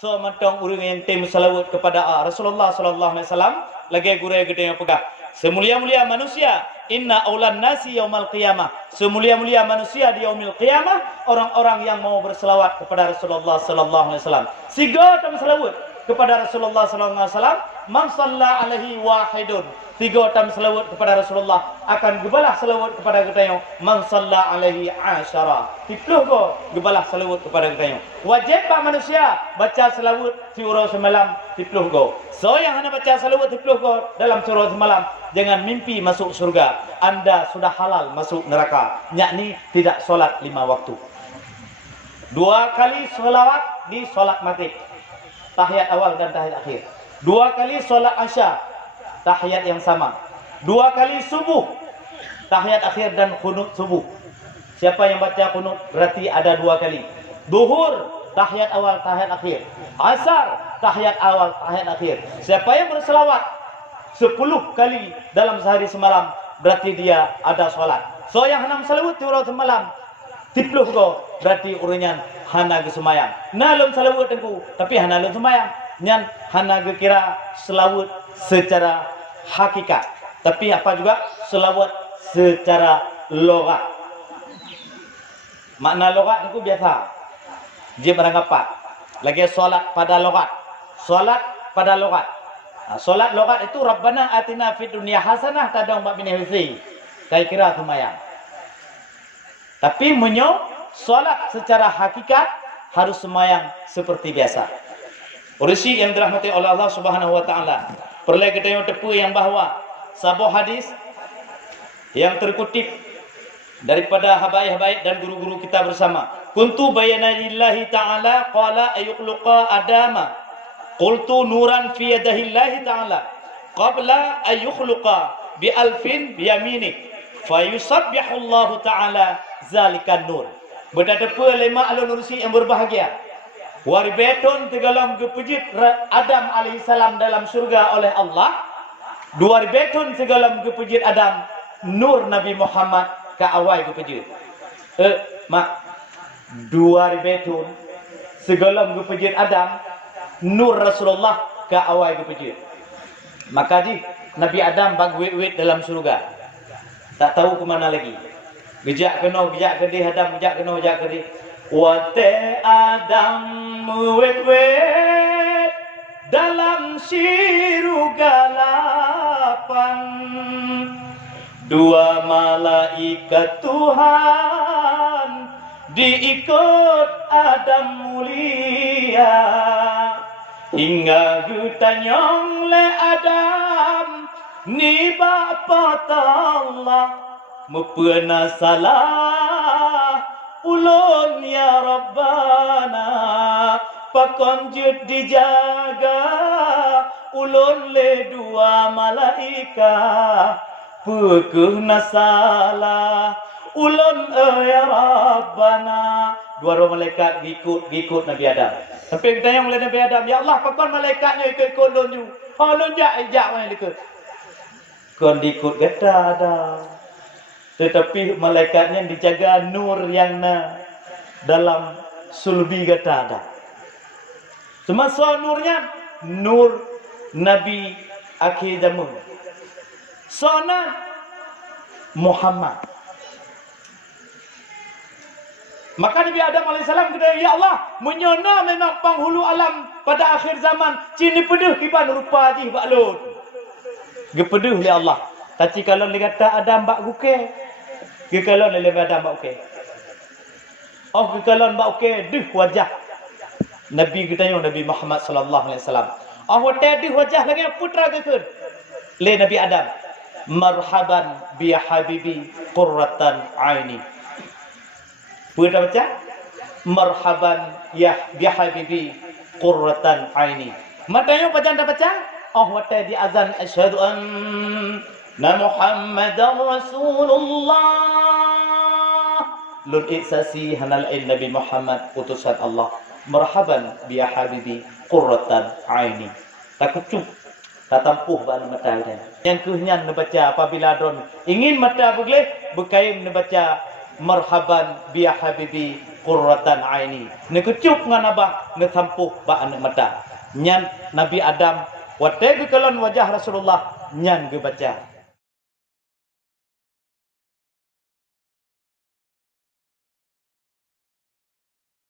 So matang urang yang tem salawat kepada Rasulullah sallallahu alaihi wasallam lagi gurai gede yang pegah. Semulia-mulia manusia, inna aulan nasi yaumal qiyamah. Semulia-mulia manusia di yaumil qiyamah orang-orang yang mau berselawat kepada Rasulullah sallallahu alaihi wasallam. Siga tam selawat kepada Rasulullah sallallahu alaihi wasallam, man shalla alaihi wahidun. Tiga tam selawat kepada Rasulullah akan gebalah selawat kepada kita, man shalla alaihi asyara. 10 go gebalah selawat kepada kita. Wajib pak manusia baca selawat surah semalam 10 go. So yang hanya baca selawat 10 go dalam surah semalam, jangan mimpi masuk surga. Anda sudah halal masuk neraka, yakni tidak solat 5 waktu. 2 kali selawat di solat maghrib, tahiyat awal dan tahiyat akhir. 2 kali solat asya, tahiyat yang sama. 2 kali subuh, tahiyat akhir dan qunut subuh. Siapa yang baca qunut berarti ada 2 kali. Duhur, tahiyat awal, tahiyat akhir. Asar, tahiyat awal, tahiyat akhir. Siapa yang berselawat 10 kali dalam sehari semalam, berarti dia ada solat. So yang henam selawat surah semalam 10 go berarti urunyan hana ge semayang. Nalum selawat engku tapi hana lum semayang. Nyan hana ge kira selawat secara hakikat. Tapi apa juga selawat secara logat. Makna logat engku biasa. Dia beranggapan lagi solat pada logat. Solat pada logat. Solat logat itu Rabbana atina fid dunya hasanah tadang bab binihisi. Saya kira semayang. Tapi solat secara hakikat harus semayang seperti biasa. Ursi yang dirahmati oleh Allah Subhanahu wa taala. Perlu kita yang tepu yang bahawa sebuah hadis yang terkutip daripada habaib-habaib dan guru-guru kita bersama. Kuntu bayana lillahi ta'ala qala ayukhluqa adama. Qultu nuran fi yadahillahi ta'ala qabla ayukhluqa bi alfin biyaminik. Fayusabbihu Allah ta'ala zalikan nur. Berdepa lima alun ursi yang berbahagia. Waribeton tegalam kepejit Adam alaihissalam dalam surga oleh Allah. 2000 tegalam kepejit Adam nur Nabi Muhammad ke awal kepejit. Mak 2000 segalam kepejit Adam nur Rasulullah ke awal kepejit. Maka di Nabi Adam bag wit-wit dalam surga. Tak tahu ke mana lagi. Gejak kena, gejak ke dia Adam, gejak kena, gejak ke dia. Wate Adam wet-wet dalam surga lapang. 2 malaikat Tuhan diikut Adam mulia. Hingga gutanyong le Adam ni bapa Allah mupena salah ulun ya Rabbana pakonjut dijaga ulun le 2 malaikat pekena salah ulun ya Rabbana. 2 malaikat ikut Nabi Adam. Sampai kita yang oleh Nabi Adam, ya Allah pakon malaikatnya ikut ulun ju. Ulun jak mana ikut. Kon diikut gata ada. Tetapi malaikatnya dijaga nur yang dalam sulbi gata ada. Semasa nurnya nur Nabi akhir zaman. Sana Muhammad. Maka Nabi Adam alaihissalam kata, ya Allah, menyona memang penghulu alam pada akhir zaman. Cini peduh kiban rupa ji baklun. Gepeduh oleh Allah. Tapi kalau dia kata Adam bak guke, kalau dia Adam bak guke. Oh, kalau bak guke duh wajah Nabi kita yang Nabi Muhammad sallallahu alaihi wasallam. Oh, tadi wajah lagi putra gekun. Le Nabi Adam. Marhaban bi habibi qurratan aini. Putra baca? Marhaban ya bi habibi qurratan aini. Matanya baca anda baca? Oh, wata di azan asyhadu anna Muhammadar Rasulullah. Lun iksasi hanal Nabi Muhammad utusan Allah. Marhaban bi habibi qurratan aini. Takucuk tak tampuh bana mata dia. Yang kehnyan baca apabila don ingin mata boleh berkain baca marhaban bi habibi qurratan aini. Ne kecup ngan abah ne tampuh ba ane mata. Nyan Nabi Adam wate ke kalan wajah Rasulullah nyan ge baca.